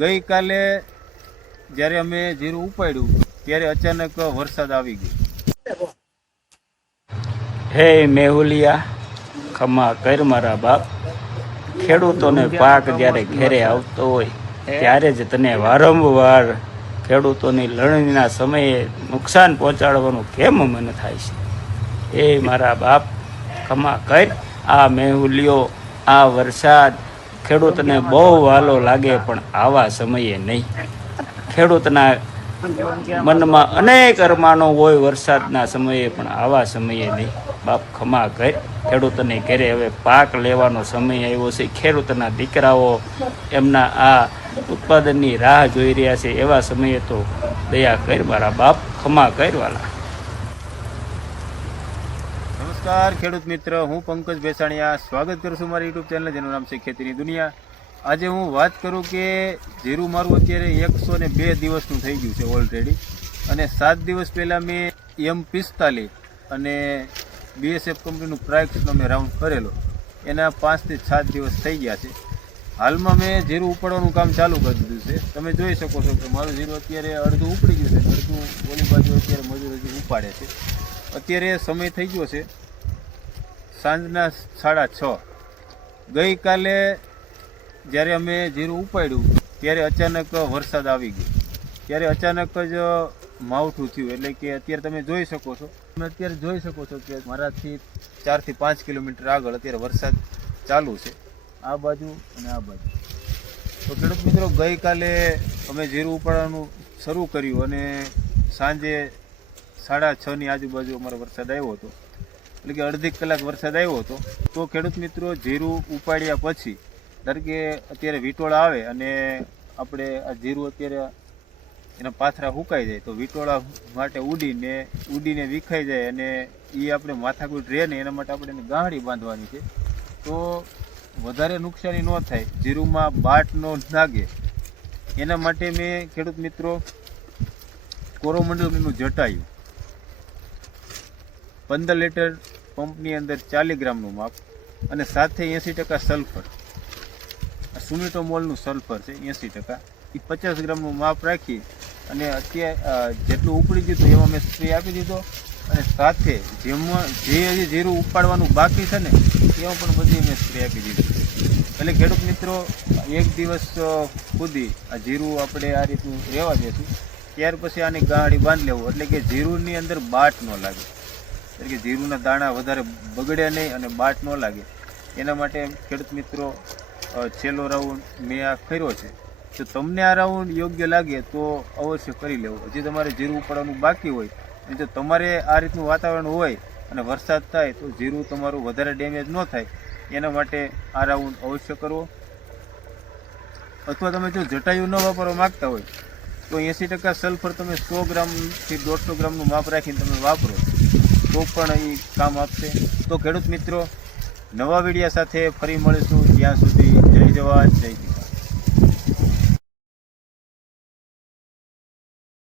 ગઈકાલે જ્યારે અમે જીરું ઉપાડ્યું ત્યારે અચાનક વરસાદ આવી ગયો. હે મેહુલિયા ખમા કર મારા બાપ, ખેડૂતોને પાક જ્યારે ઘેરે આવતો હોય ત્યારે જ તને વારંવાર ખેડૂતોની લણણીના સમયે નુકસાન પહોંચાડવાનું કેમ મન થાય છે? એ મારા બાપ ખમા કર. આ મેહુલિયો, આ વરસાદ ખેડૂતને બહુ વાલો લાગે, પણ આવા સમયે નહીં. ખેડૂતના મનમાં અનેક અરમાનો હોય વરસાદના સમયે, પણ આવા સમયે નહીં. બાપ ખમા કર. ખેડૂતોને ઘરે હવે પાક લેવાનો સમય આવ્યો છે. ખેડૂતના દીકરાઓ એમના આ ઉત્પાદનની રાહ જોઈ રહ્યા છે. એવા સમયે તો દયા કર મારા બાપ, ખમા કર વાલા. નમસ્કાર ખેડૂત મિત્ર, હું પંકજ ભેસાણીયા સ્વાગત કરું છું મારી યુટ્યુબ ચેનલ જેનું નામ છે ખેતીની દુનિયા. આજે હું વાત કરું કે જીરું મારું અત્યારે 102 દિવસનું થઈ ગયું છે ઓલરેડી, અને 7 દિવસ પહેલાં મેં M45 અને BSF કંપનીનું પ્રાઇક્સનો મેં રાઉન્ડ કરેલો. એના 5 થી 7 દિવસ થઈ ગયા છે. હાલમાં મેં જીરું ઉપાડવાનું કામ ચાલુ કરી દીધું છે. તમે જોઈ શકો છો કે મારું જીરું અત્યારે અડધું ઉપડી ગયું છે, અડધું ઓલી બાજુ અત્યારે મજૂર હજી ઉપાડે છે. અત્યારે સમય થઈ ગયો છે સાંજના 6:30. ગઈકાલે જ્યારે અમે જીરું ઉપાડ્યું ત્યારે અચાનક વરસાદ આવી ગયો. ત્યારે અચાનક જ માવઠું થયું. એટલે કે અત્યારે તમે જોઈ શકો છો, કે મારાથી 4 થી 5 કિલોમીટર આગળ અત્યારે વરસાદ ચાલુ છે, આ બાજુ અને આ બાજુ. તો ખેડૂત મિત્રો, ગઈકાલે અમે જીરું ઉપાડવાનું શરૂ કર્યું અને સાંજે 6:30 ની આજુબાજુ અમારો વરસાદ આવ્યો હતો. એટલે કે અડધી કલાક વરસાદ આવ્યો હતો. તો ખેડૂત મિત્રો, જીરું ઉપાડ્યા પછી ધારો કે અત્યારે વિટોળા આવે અને આપણે આ જીરું અત્યારે એના પાથરા સુકાઈ જાય તો વિટોળા માટે ઉડીને વિખાઈ જાય, અને એ આપણે માથાકૂટ રહે ને એના માટે આપણે એને ગાંહડી બાંધવાની છે. તો વધારે નુકસાની ન થાય, જીરુંમાં બાટ ન લાગે, એના માટે મેં ખેડૂત મિત્રો કોરોમંડલનું જટાયું 15 લીટર પંપની અંદર 40 ગ્રામનું માપ, અને સાથે 80% સલ્ફર, સુમિટોમોલનું સલ્ફર છે 80%, એ 50 ગ્રામનું માપ રાખી અને અત્યારે જેટલું ઉપડી ગયું એમાં મેં સ્પ્રે આપી દીધો. અને સાથે જે હજી જીરું ઉપાડવાનું બાકી છે ને એમાં પણ બધી મેં સ્પ્રે આપી દીધું. એટલે ખેડૂત મિત્રો, 1 દિવસ સુધી આ જીરું આપણે આ રીતનું રહેવા દઈશું. ત્યાર પછી આની ગાંહડી બાંધી લેવું, એટલે કે જીરુંની અંદર બાટ ન લાગે, એટલે કે જીરુંના દાણા વધારે બગડે નહીં અને બાટ ન લાગે. એના માટે ખેડૂત મિત્રો છેલ્લો રાઉન્ડ મેં આ કર્યો છે. તો તમને આ રાઉન્ડ યોગ્ય લાગે તો અવશ્ય કરી લેવું. હજી તમારે જીરું ઉપાડવાનું બાકી હોય અને જો તમારે આ રીતનું વાતાવરણ હોય અને વરસાદ થાય તો જીરું તમારું વધારે ડેમેજ ન થાય, એના માટે આ રાઉન્ડ અવશ્ય કરવો. અથવા તમે જો જટાયું ન વાપરવા માગતા હોય તો 80% સલ્ફર તમે 100 ગ્રામથી 150 ગ્રામનું માપ રાખીને તમે વાપરો તો પણ એ કામ આપશે. તો ખેડૂત મિત્રો, નવા વિડીયા સાથે ફરી મળીશું. ત્યાં સુધી જય જવાન જય કિસાન.